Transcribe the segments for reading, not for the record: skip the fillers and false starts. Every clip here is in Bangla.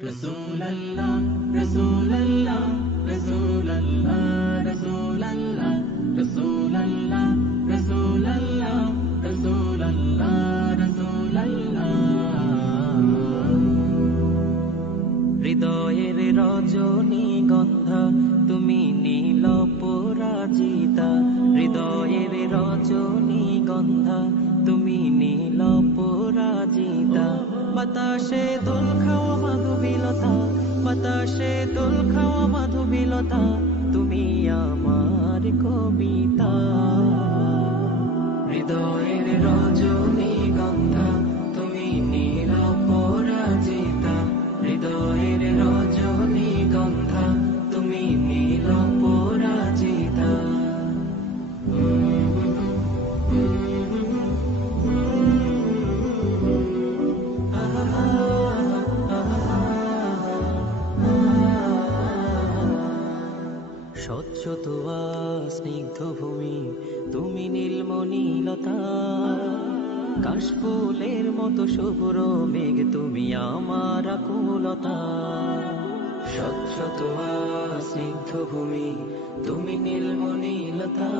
Rasulallah, Rasulallah, Rasulallah, Rasulallah, Rasulallah, Rasulallah, Rasulallah, Rasulallah। হৃদয়ের রজনীগন্ধা তুমি নীল পরাজিতা, হৃদয়ের রজনীগন্ধা তুমি নীল পরাজিতা। বাতাসে দোল খাওয়া মাধবীলতা, বাতাসে দোল খাওয়া মাধবীলতা, তুমি আমার কবিতা। হৃদয়ের রজনীগন্ধা তুমি নীল পরাজিতা, হৃদয়ের রজনীগন্ধা তুমি নীল পরাজিতা। স্বচ্ছ তোয়া স্নিগ্ধ ভূমি তুমি নীলমণিলতা, কাশফুলের মতো শুভ্র মেঘ তুমি আমার আকুলতা। স্বচ্ছ তোয়া স্নিগ্ধ ভূমি তুমি নীলমণিলতা,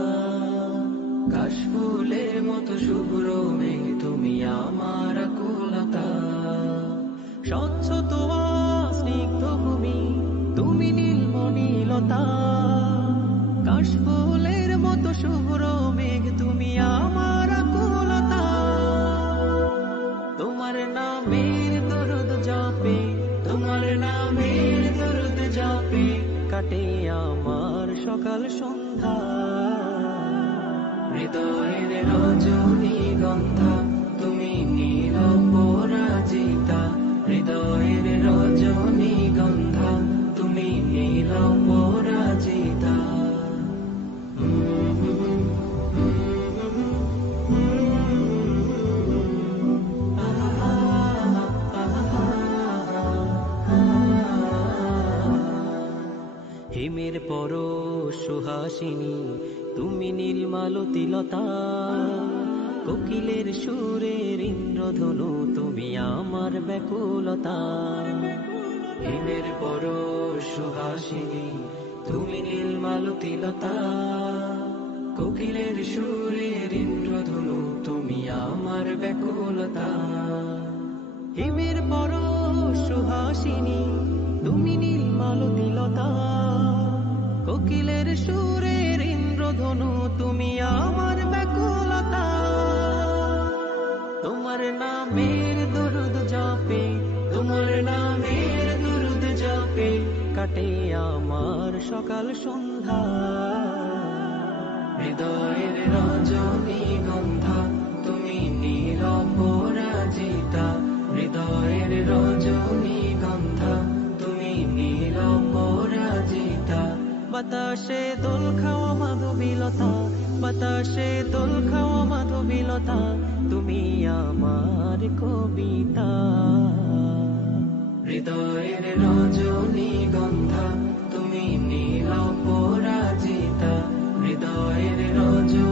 কাশফুলের মতো শুভ্র মেঘ তুমি আমার আকুলতা। স্বচ্ছ তোয়া স্নিগ্ধ ভূমি তুমি নীলমণিলতা, কাশফুলের মতো শুভ্র মেঘ তুমি আমার আকুলতা। তোমার নামের দরুদ জপে, তোমার নামের দরুদ জপে কাটে আমার সকাল সন্ধ্যা। হৃদয়ের রজনীগন্ধা তুমি নীল পরাজিতা, হৃদয়ের রজনীগন্ধা তুমি নীল পরাজিতা। হিমের পর সুহাসিনী তুমি নীলমালতিলতা, কোকিলের সুরের ইন্দ্রধনু তুমি আমার ব্যাকুলতা। হিমের পর সুহাসিনী তুমি নীলমালতিলতা, কোকিলের সুরের ইন্দ্রধনু তুমি আমার ব্যাকুলতা। হিমের পর সুহাসিনী তুমি নীলমালতিলতা, কোকিলের সুরের ইন্দ্রধনু তুমি আমার ব্যাকুলতা। তোমার নামের দরুদ জপে, তোমার নামের দরুদ জপে কাটে আমার সকাল সন্ধ্যা। হৃদয়ের রজনীগন্ধা তুমি নীল পরাজিতা, হৃদয়ের রজনীগন্ধা তুমি নীল পরাজিতা। বাতাসে দোল খাওয়া মাধবীলতা, বাতাসে দোল খাওয়া মাধবীলতা, তুমি আমার কবিতা। হৃদয়ের রজনীগন্ধা তুমি নীল পরাজিতা, হৃদয়ের রজনীগন্ধা